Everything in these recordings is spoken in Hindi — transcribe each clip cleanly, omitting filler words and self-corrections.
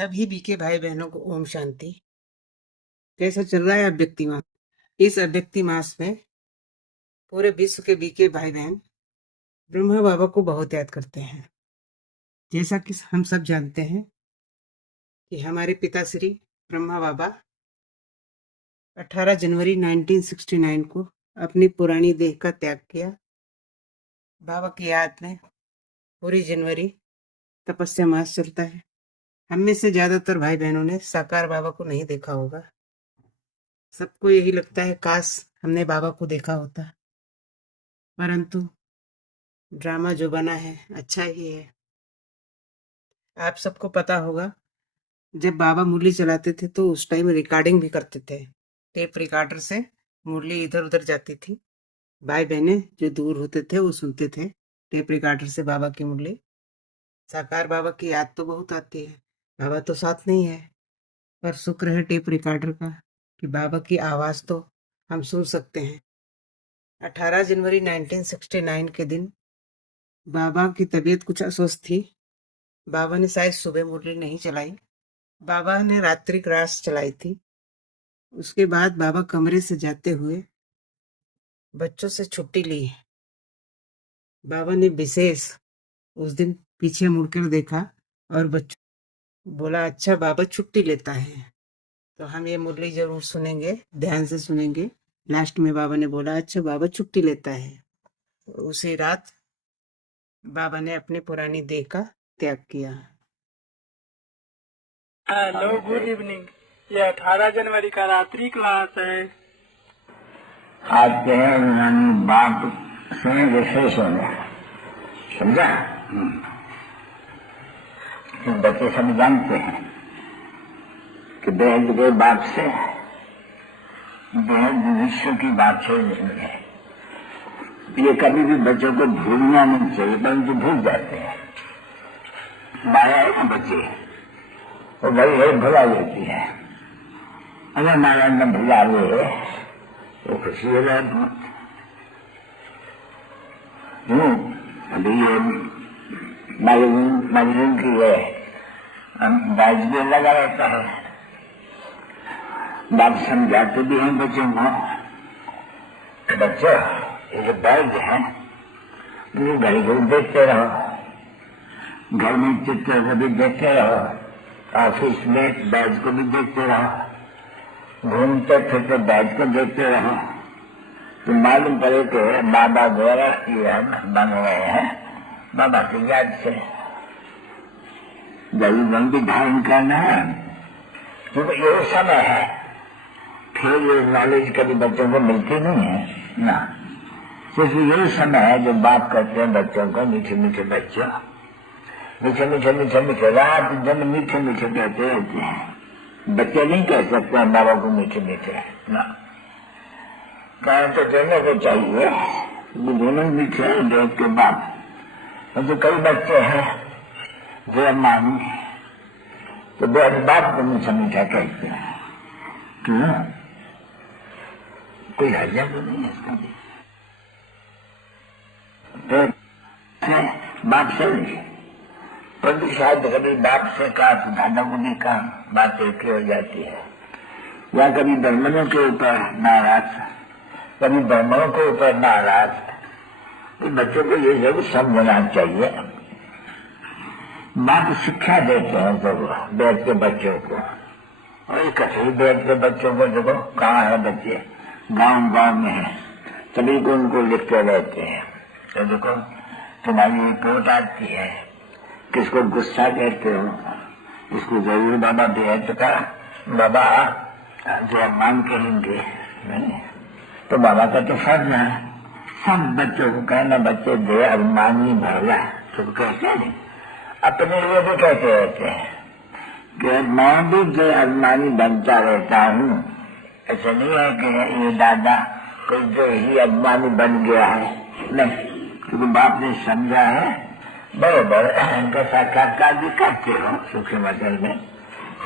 सभी बीके भाई बहनों को ओम शांति। कैसा चल रहा है अव्यक्ति मास? इस अव्यक्ति मास में पूरे विश्व के बीके भाई बहन ब्रह्मा बाबा को बहुत याद करते हैं। जैसा कि हम सब जानते हैं कि हमारे पिताश्री ब्रह्मा बाबा 18 जनवरी 1969 को अपनी पुरानी देह का त्याग किया। बाबा की याद में पूरी जनवरी तपस्या मास चलता है। हम में से ज्यादातर भाई बहनों ने साकार बाबा को नहीं देखा होगा। सबको यही लगता है काश हमने बाबा को देखा होता, परंतु ड्रामा जो बना है अच्छा ही है। आप सबको पता होगा, जब बाबा मुरली चलाते थे तो उस टाइम रिकॉर्डिंग भी करते थे। टेप रिकॉर्डर से मुरली इधर उधर जाती थी। भाई बहने जो दूर होते थे वो सुनते थे टेप रिकॉर्डर से बाबा की मुरली। साकार बाबा की याद तो बहुत आती है। बाबा तो साथ नहीं है, पर शुक्र है टेप रिकॉर्डर का कि बाबा की आवाज तो हम सुन सकते हैं। 18 जनवरी 1969 के दिन बाबा की तबीयत कुछ अस्वस्थ थी। बाबा ने शायद सुबह मुरली नहीं चलाई, बाबा ने रात्रि क्रास चलाई थी। उसके बाद बाबा कमरे से जाते हुए बच्चों से छुट्टी ली। बाबा ने विशेष उस दिन पीछे मुड़कर देखा और बच्चों बोला, अच्छा बाबा छुट्टी लेता है। तो हम ये मुरली जरूर सुनेंगे, ध्यान से सुनेंगे। लास्ट में बाबा ने बोला, अच्छा बाबा छुट्टी लेता है। तो उसी रात बाबा ने अपनी पुरानी देह का त्याग किया। Hello, good evening. ये 18 जनवरी का रात्रि क्लास है। आज के बाप सुने विशेष होंगे, समझा? बच्चे सब जानते हैं कि बेहद के बाप से बेहद विश्व की बात हो रही है। ये कभी भी बच्चों को भूलना नहीं चाहिए, परंतु भूल जाते हैं। माया है ना बच्चे, वो बड़ी बड़ी भुला लेती है। अगर माया न भुला ले तो खुशी हो जाए बहुत। अभी ये मैगजीन की है, बैच भी लगा रहता है। बात समझाते भी हैं बच्चों को, बच्चों ये जो बैग है ये घड़ी घड़ी देखते रहो, घर में चित्र को भी देखते रहो, ऑफिस में बैग को भी देखते रहो, घूमते फिरते बैग को देखते रहो, तो मालूम पड़े कि बाबा द्वारा ये हम बन रहे हैं बाबा की याद से। जरूर भी धारण करना है, क्योंकि ये समय है, फिर ये नॉलेज कभी बच्चों को मिलती नहीं है ना। सिर्फ यही समय है जो बाप कहते हैं बच्चों को, मीठे मीठे बच्चों, मीठे मीठे मीठे मीठे, रात दिन मीठे मीठे कहते रहते हैं। बच्चे नहीं कह सकते हैं बाबा को मीठे मीठे ना, कहे तो देने को चाहिए, वो दोनों मीठे हैं देख के बाप। तो कई बच्चे हैं जो मानी तो बेहद बाप को मीठा मीठा कहते हैं, क्यों? कोई हर्जा तो नहीं है इसका भी। तो बाप से नहीं, परंतु शायद कभी बाप से कहा तो दादा को भी कहा, बात एक ही हो जाती है। या कभी ब्राह्मणों के ऊपर नाराज, कभी ब्राह्मणों के ऊपर नाराज। तो बच्चों को ये जरूर समझना चाहिए। बाप शिक्षा देते हैं तो बैठ के बच्चों को, और इकट्ठे बैठ के बच्चों को देखो कहाँ है बच्चे, गांव गांव में है, सभी को उनको लिखते रहते हैं। तो देखो तुम्हारी रिपोर्ट आती है, किसको गुस्सा कहते हो, इसको जरूर बाबा बेहद का बाबा जो मान कहेंगे नहीं, तो बाबा का तो फर्ज है सब बच्चों को कहना, बच्चे दे अभिमानी भरला, तो कहते नहीं, अपने लिए भी कहते रहते हैं कि मैं भी जो अभिमानी बनता रहता हूँ। ऐसा नहीं है कि ये दादा कोई जो ही अभिमानी बन गया है, नहीं, क्योंकि बाप ने समझा है बराबर इनका साक्षात्कार भी करते हो सूक्ष्म वचन में,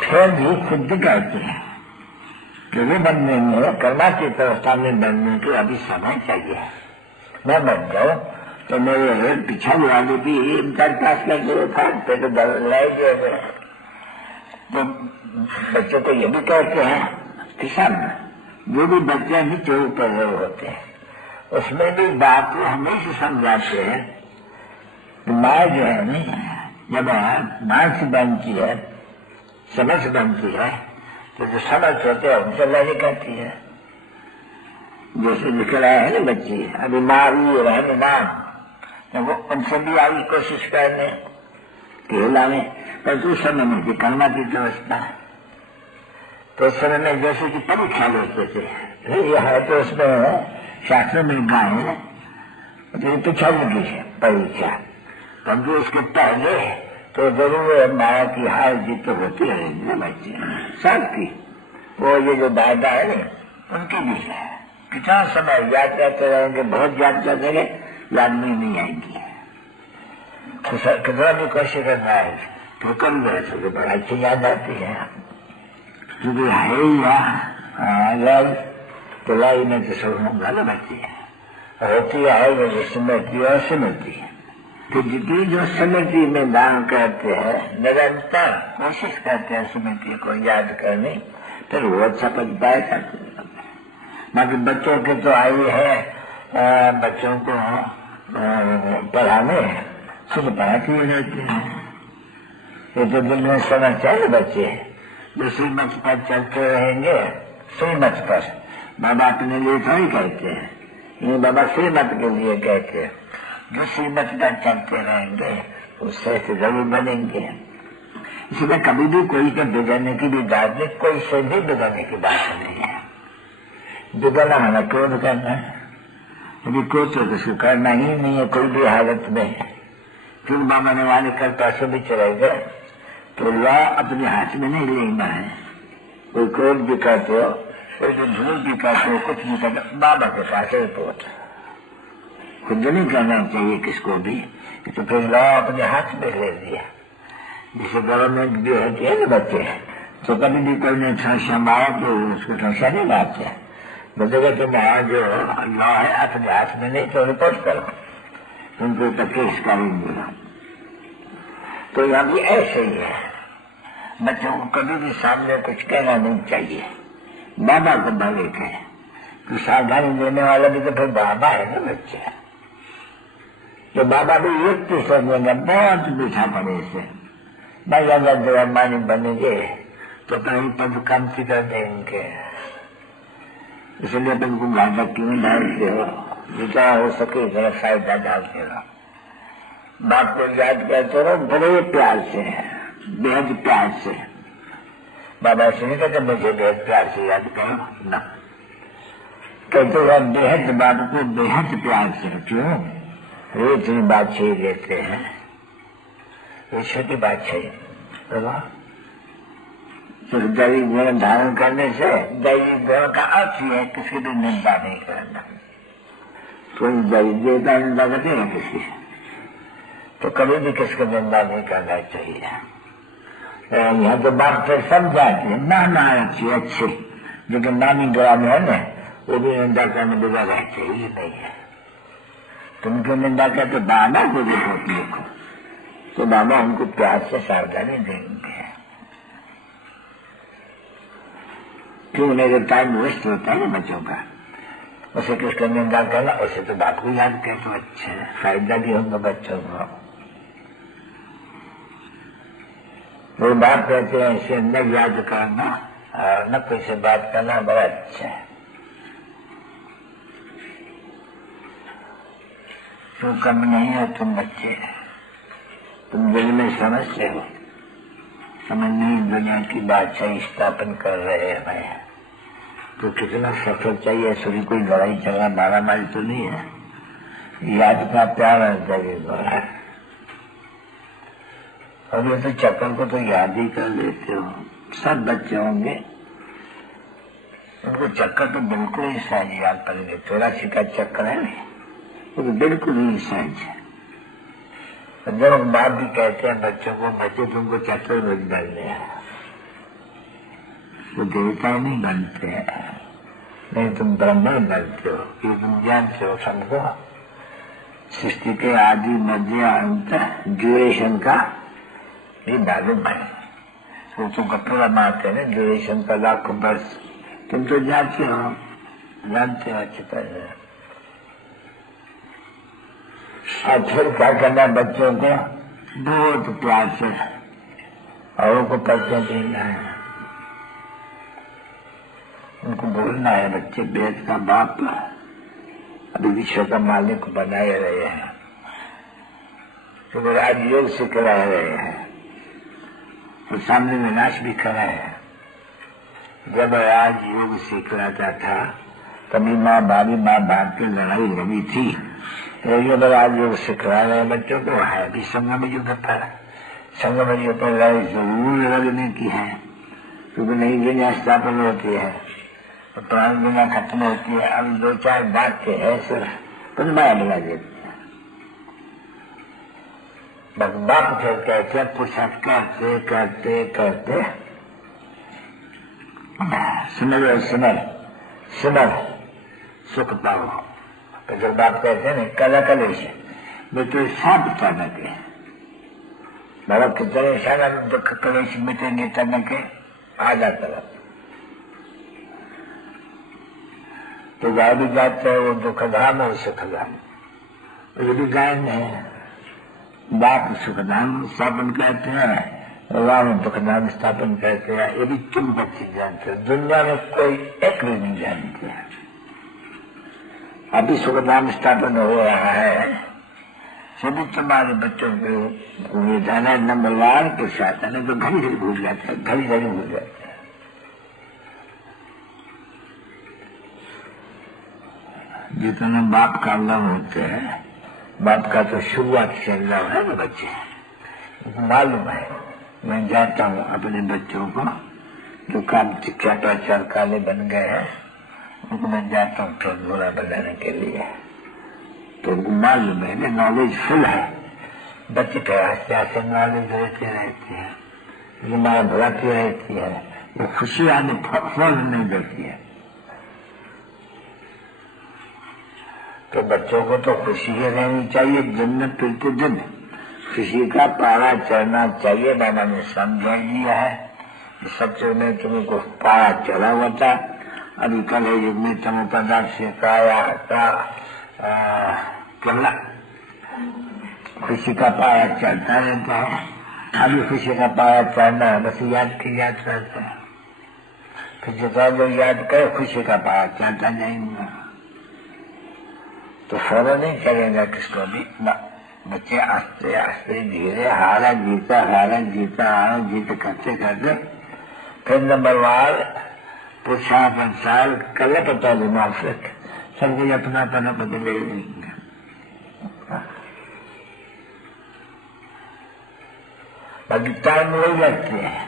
फिर भी खुद कहते हैं कि वो बनने में कर्मातीत अवस्था में बनने के अभी समय चाहिए। मैं बन जाऊँ तो मेरे पिछले वाले भी इंटर पास कर गए, तो तो बच्चों को ये भी कहते हैं किसान, जो भी बच्चे नीचे ऊपर होते हैं उसमें भी बात हमेशा समझाते हैं। माँ जो है नहीं, जब मांस बनती है, समझ बनती है, तो जो समझ होते हैं उनसे लड़ी करती है। जैसे लिख रहा है ना बच्ची, अभी माँ भी रहने नाम, तो वो उनसे भी आई कोशिश करने केला में, पर उस समय में भी करना की व्यवस्था। तो उस समय में जैसे कि परीक्षा लेते थे, यह है तो उसमें शास्त्र में गाय तो पीछा लगी है परीक्षा, तब जो उसके पहले तो जरूर माया की हार जीत तो होती रहेगी ना बच्चे सबकी। वो ये जो दादा है ना उनकी भी है, कितना समय याद करते रहेंगे, बहुत याद करते रहे, याद में नहीं आएंगी। कितना भी कोशिश करना है तो कम वैसे तो बड़ा अच्छी याद आती है, क्योंकि है या तो लाई में तो सब होगा ना बच्चे होती है वो स्मृति और स्मृति। तो जितनी जो स्मृति में दान करते हैं, निरंतर कोशिश करते हैं स्मृति को याद करने, फिर वो अच्छा पच पाएगा। बाकी बच्चों के तो आए हैं बच्चों को पढ़ाने सिर्फ पढ़ाते हुए रहते हैं। ये तो दिल में समझ चाहिए बच्चे, जो श्रीमत पर चलते रहेंगे, श्रीमत पर बाबा अपने लिए थोड़ी कहते हैं, ये बाबा श्रीमत के लिए कहते हैं। जो श्रीमत पर चलते रहेंगे उससे जरूर बनेंगे। इसलिए कभी भी कोई के बिगड़ने की भी बात नहीं, कोई से भी बिगड़ने की बात नहीं है। बिगड़ना है ना क्रोध करना है, यदि क्रोध तो किसी करना ही नहीं है कोई भी हालत में। फिर बाबा ने वाले कल पैसे भी चले गए तो लॉ अपने हाथ में नहीं लेना है। कोई क्रोध भी करते हो, कोई जो झूठ भी करते हो, कुछ भी करते हो, बाबा के पास रिपोर्ट खुद नहीं करना चाहिए किसको भी। तो फिर लॉ अपने हाथ में ले लिया। जैसे गवर्नमेंट भी होती है ना बच्चे, तो कभी भी कोई ने संभाला तो उसको समस्या नहीं लाते। बच्चे तुम्हारा जो लॉ है अपने हाथ में नहीं तो रिपोर्ट करो, उनको तो केस करेंगे। तो यहाँ भी ऐसे ही है, बच्चों को कभी भी सामने कुछ कहना नहीं चाहिए। बाबा को भले कहे तो सावधानी देने वाला भी तो फिर बाबा है ना बच्चे। तो बाबा भी एक से बहुत मीठा पड़े से भाई, अगर जो अम्बानी बनेंगे तो कहीं पद कम सी कर देंगे। इसलिए अपन को ज्यादा क्यों डालते हो, जितना हो सके जरा फायदा डालते रहो। बाप को याद करते रहो बड़े प्यार से, बेहद प्यार से। बाबा से नहीं कहते मुझे बेहद प्यार से याद करो ना, कहते हैं बेहद बाप को बेहद प्यार से। क्यों? वो इतनी बात छीन लेते हैं, वो छोटी बात छीन सिर्फ दैवी गुण धारण करने से। दैवी गुण का अर्थ ही है किसी भी निंदा नहीं करना। कोई दैवी देवता निंदा करते हैं किसी, तो कभी भी किसको निंदा नहीं करना चाहिए। यहाँ तो बात फिर समझाती है, नाना अच्छे, लेकिन नानी ग्राम है ना, वो भी निंदा करने बिगड़ चाहिए नहीं है। तुम क्यों निंदा करते? बाबा को रिपोर्ट लिखो, तो बाबा हमको प्यार से सावधानी देंगे। क्यों मेरे टाइम वेस्ट होता है ना बच्चों का, उसे किसको निंदा करना, उसे तो बाप को याद कर तो अच्छा है, फायदा भी होगा बच्चों को। वो बात कहते हैं इसे न याद करना और न कोई से बात करना बड़ा अच्छा है। तो कम नहीं है तुम बच्चे, तुम दिल में समझते हो, समझ नहीं दुनिया की बादशाही स्थापन कर रहे हैं। तो कितना सफर चाहिए, सभी कोई लड़ाई झगड़ा मारा मारी तो नहीं है, याद का प्यार है। और ये तो चक्कर को तो याद ही कर लेते हो। सब बच्चे होंगे उनको चक्कर तो बिल्कुल ही सहज याद पड़ेंगे। 84 का चक्कर है वो तो बिल्कुल ही सहज है। जब बाप भी कहते हैं बच्चों को, बच्चे तुमको चक्कर रोज डालने हैं, तो देवता नहीं बनते हैं, नहीं तुम ब्रह्मण बनते हो। ये तुम जानते हो, समझो। सृष्टि के आदि मध्य अंत ड्यूरेशन का ये मालूम है। तो गप्पा मारते हैं ना, ड्यूरेशन का लाखों वर्ष। तुम तो जानते हो अच्छी तरह। और फिर क्या करना, बच्चों को बहुत प्यार से औरों को परिचय देना है, उनको बोलना है बच्चे वेद का बाप अभी विश्व का मालिक बनाए रहे हैं, तो राजयोग से करा रहे हैं, तो सामने विनाश भी खड़ा है। जब राजयोग से कराता था तभी माँ बाप की लड़ाई लगी थी। राजयोग से करा रहे बच्चों को, है भी संगम युग पर। संगम युग पर लड़ाई जरूर लगने की है, क्योंकि नई दुनिया स्थापन होती है तो पुरानी दुनिया खत्म होती है। अब 2-4 बात के है सिर्फ माया बना देते हैं। बस बाप फिर कहते पुरुषार्थ करते करते करते सुनर सुख पाओ। तो जब बाप कहते हैं कला कलेश मैं तो सब तरह के बाबा कितने सारा दुख कलेश मिटेंगे तरह के आधा तरफ। तो गाय भी जाते है, वो दुखधाम और सुखधाम, ये भी गाय में है। बाप सुखधाम स्थापन करते हैं, राम दुखधाम स्थापन करते हैं। ये भी तुम बच्चे जानते हो, दुनिया में कोई एक भी नहीं जानते हैं। अभी सुखधाम स्थापन हो रहा है, सभी तुम्हारे बच्चों को जाना नंबरवार प्रशासन है, तो घड़ी घड़ी भूल जाता है, घड़ी घड़ी भूल जाता है। जितना बाप का लव होते हैं, बाप का तो शुरुआत से लव है ना बच्चे। मालूम है, मैं जाता हूँ अपने बच्चों को जो काम शिक्षा प्रचार काले बन गए हैं, उनको मैं जाता हूँ फिर बुरा बनाने के लिए। तो मालूम है ना, नॉलेज फुल है। बच्चे के आस्ते आस्ते नॉलेज रहते रहती है, दिमाग भराती रहती है, वो खुशी आने फल नहीं देती है। तो बच्चों को तो खुशी ही रहनी चाहिए, दिन में प्रतिदिन खुशी का पारा चढ़ना चाहिए। बाबा ने समझा दिया है, सच्चे में तुमको पारा चढ़ा हुआ था। अभी कल युग में तमो पदार्थ से काया का खुशी का पारा चढ़ता रहता है। अभी खुशी का पारा चढ़ना है, बस याद करता है। फिर जितना जो याद करे खुशी का पारा चढ़ता जाएंगे, तो फौरन नहीं चलेगा किसको भी। बच्चे आस्ते आस्ते धीरे हारा जीता करते करते फिर नंबरवार पुरुषार्थ अनुसार कल पता दिमाग से सब कुछ अपना बदले देंगे। बाकी टाइम वही लगते हैं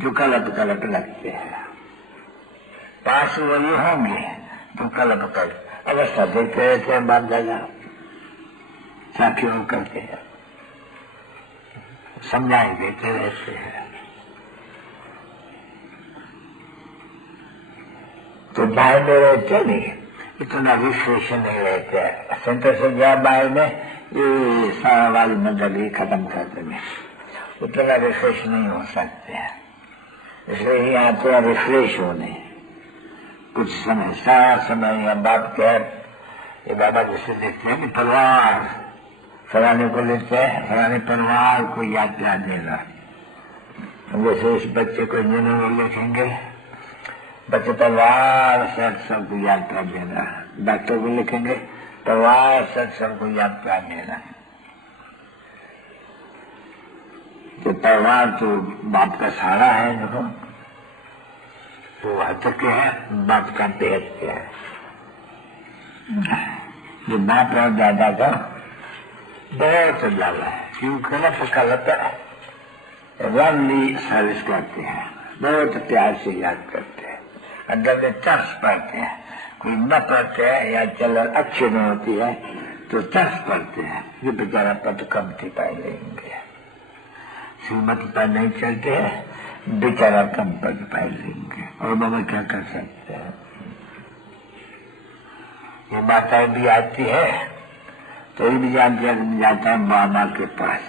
जो कलप लगते हैं, पास वही होंगे तो कलप अवस्था देखते रहते हैं। बाप दादा साथियों करते हैं, समझाई देते रहते हैं। तो बाहर में रहते नहीं, इतना रिफ्रेश नहीं रहते। सेंटर से गया बाहर में, ये सारा वाली मंडल ही खत्म कर देंगे, उतना रिफ्रेश नहीं हो सकते हैं। इसलिए यहाँ थोड़ा रिफ्रेश होने कुछ समय, सारा समय या बाप के ये बाबा जैसे देखते हैं कि परिवार फलाने को लेते हैं, फलाने परिवार को याद प्यार देना। जैसे इस बच्चे को जन्म लिखेंगे, बच्चे परिवार सबको याद प्यार देना। डॉक्टर को लिखेंगे, परिवार सबको याद प्यार देना। तो परिवार तो बाप का सहारा है, देखो तो हद के है, बाप का पेट के है। जो बाप और दादा का बहुत ज्यादा है, क्योंकि कलप रनली सर्विस करते हैं, बहुत प्यार से याद करते हैं। अगर वे तरस पड़ते हैं, कोई न पढ़ते हैं या चलन अच्छी न होती है तो तरस पड़ते हैं, ये बेचारा पद कम थी पाए लेंगे। श्रीमती पर नहीं चलते हैं, बेचारा कम पद पाए लेंगे। और बाबा क्या कर सकते हैं। ये माताएं भी आती है तो ये भी जाता है बाबा के पास।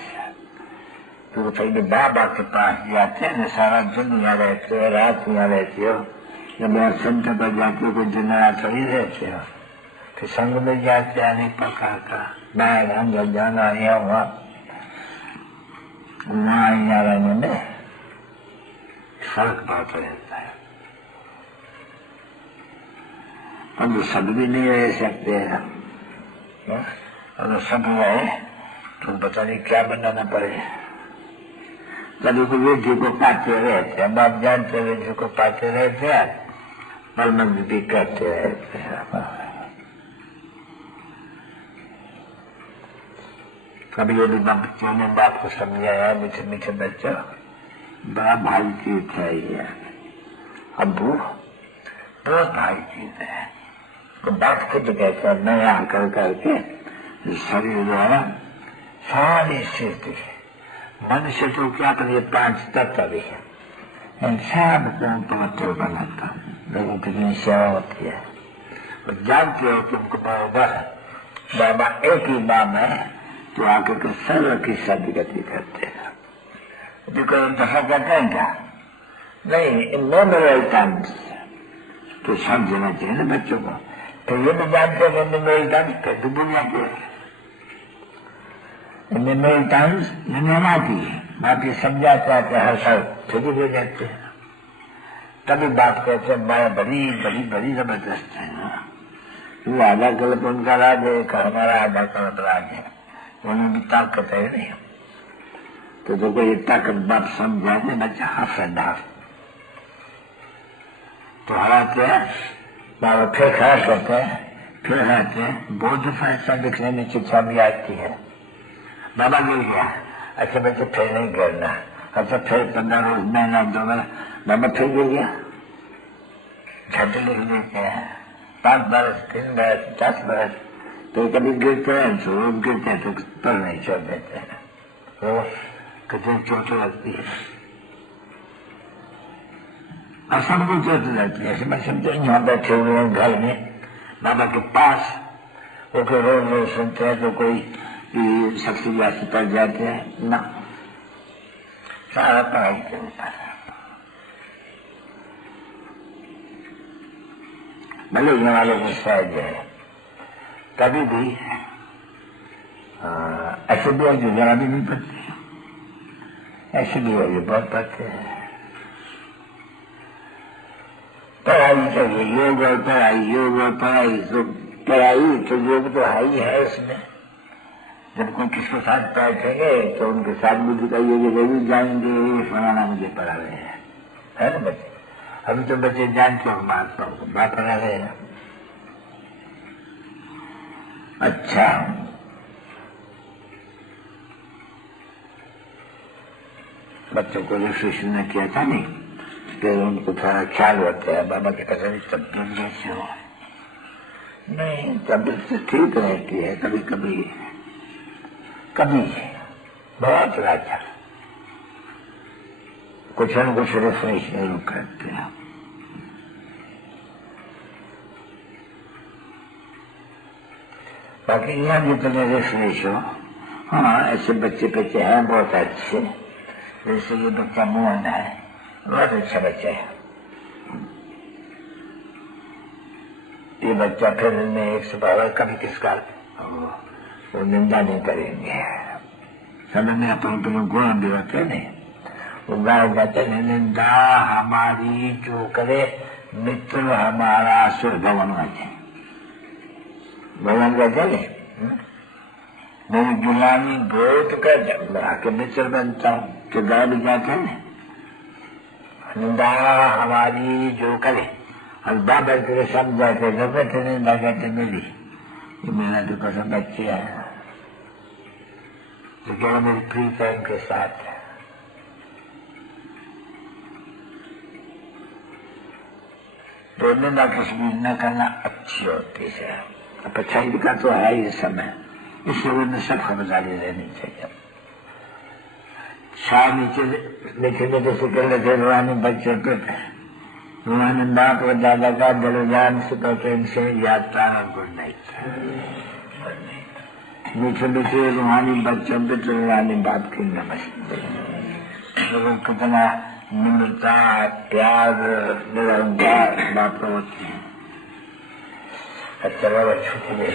तो पहले बाबा के पास जाते हैं, सारा दिन यहाँ रहते हो, रात यहाँ रहते हो, जब सेंटर पर जाते हो कोई दिन रात थोड़ी रहते हो, फिर संग में जाते अनेक प्रकार का बैग अंदर जाना यहाँ हुआ वहाँ यहाँ रहने में फर्क बहुत रहता है। अब सब भी नहीं रह सकते हैं, अगर सब रहे तो पता नहीं क्या बनाना पड़े। कभी को वेदी को पाते रहते हैं, बाप जानते वेदी को पाते रहते हैं, पर मन भी करते रहते हैं। कभी यदि बच्चों ने बाप को समझाया, मीठे मीठे बच्चों बड़ा भारी चीज है ये, अबू बहुत भारी चीज है। तो बात खुद कहते हैं, मैं यहाँ करके शरीर द्वारा सारी स्थिति मनुष्य तो क्या पर ये 5 तत्व भी है, इन सब को पवित्र बनाता हूँ। लोगों की कितनी सेवा होती है, और जानते हो तुमको बराबर बाबा एक ही बाप है, तो आके के सर्व की सदगति करते हैं। दफा करते हैं क्या? नहीं, इन मेमोरियल टाइम्स तो समझना चाहिए ना बच्चों को। तो ये भी जानते हैं कि मेमोरियल टाइम्स कैसे भूल जाते हैं। मेमोरियल टाइम्स आती है, बाकी समझाते आते हर साल फिर भी हो जाते हैं। तभी बात कहते हैं माया बड़ी बड़ी बड़ी जबरदस्त है। वो आधा गलत उनका राज है, हमारा आधा गलत राज है, उन्हें भी ताकत है नहीं। तो जो कोई ताकत बाप समझाते बच्चा हाफ एंड हाफ तो हराते हैं, बाबा फिर खड़ा करते हैं, फिर हराते हैं। बहुत दफा ऐसा दिखने में शिक्षा भी आती है, बाबा गिर गया, अच्छा बच्चे फिर नहीं गिरना, अच्छा फिर 15 रोज महीना 2 महीना, बाबा फिर गिर गया, झट लिख लेते हैं 5 बरस 3 बरस 10 बरस। तो कभी गिरते हैं तो रोज गिरते हैं तो पर नहीं छोड़ देते हैं, तो कितनी चोट लगती है, और सबको चोट लगती है। मैं समझो यहाँ बैठे हुए हैं घर में बाबा के पास, वो कोई रोज रोज सुनते हैं तो कोई शक्ति व्यासी पर जाते हैं ना, सारा पढ़ाई के ऊपर। भले यहाँ वालों को शायद है कभी भी ऐसे भी जो जरा भी नहीं पढ़ते, ऐसे भी जो बहुत पढ़ते हैं। पढ़ाई चाहिए, योग और पढ़ाई, योग और पढ़ाई। तो पढ़ाई तो योग तो है ही है इसमें। जब कोई किसके साथ बैठेंगे तो उनके साथ बुद्धि का योग जरूर जाएंगे, फलाना मुझे पढ़ा रहे हैं, है ना बच्चे। अभी तो बच्चे जानते हो बात पढ़ा रहे हैं। अच्छा, बच्चों को रिफ्रेशन ने किया था नहीं, फिर उनको थोड़ा ख्याल होता है बाबा के कभी तब्दील जैसे हो नहीं, तबीयत से ठीक रहती है, कभी कभी कभी बहुत राजा कुछ न कुछ रिफ्रेश जरूर करते हैं। बाकी यहाँ जितने रिफ्रेश हो, हाँ ऐसे बच्चे बच्चे हैं बहुत अच्छे, जैसे ये बच्चा मोहन है, बहुत अच्छा बच्चा है। ये बच्चा फिर में 112 कभी किसका वो निंदा नहीं करेंगे, समय में अपन गुण भी होते नहीं, वो गाय जाते हैं निंदा हमारी जो करे मित्र हमारा सुर भवन वाले भगवान कहते हैं मेरी गुलामी बहुत कर आके मित्र बनता हूँ, तो गाय भी जाते हैं निंदा हमारी जो करे, और बाबा के समझाते जब निंदा कहते मेरी, ये मेरा तो कसम बच्चे है तो क्या मेरी प्रीत है इनके साथ। तो निंदा तस्वीर न करना अच्छी होती है, अच्छाई का तो है ये समय, इसलिए उन्हें सब खबरदारी रहनी चाहिए। शाह नीचे लिखे में जैसे कर लेते रूहानी बच्चे पे रूहानी बाप और दादा का दिलजान से तो प्रेम से याद तारा गुड नाइट मीठे मीठे रूहानी बच्चों पे चलने वाली बात की नमस्ते। लोगों कितना निम्रता प्यार निरंकार बातें होती हैं। अच्छा बाबा छुट्टी दे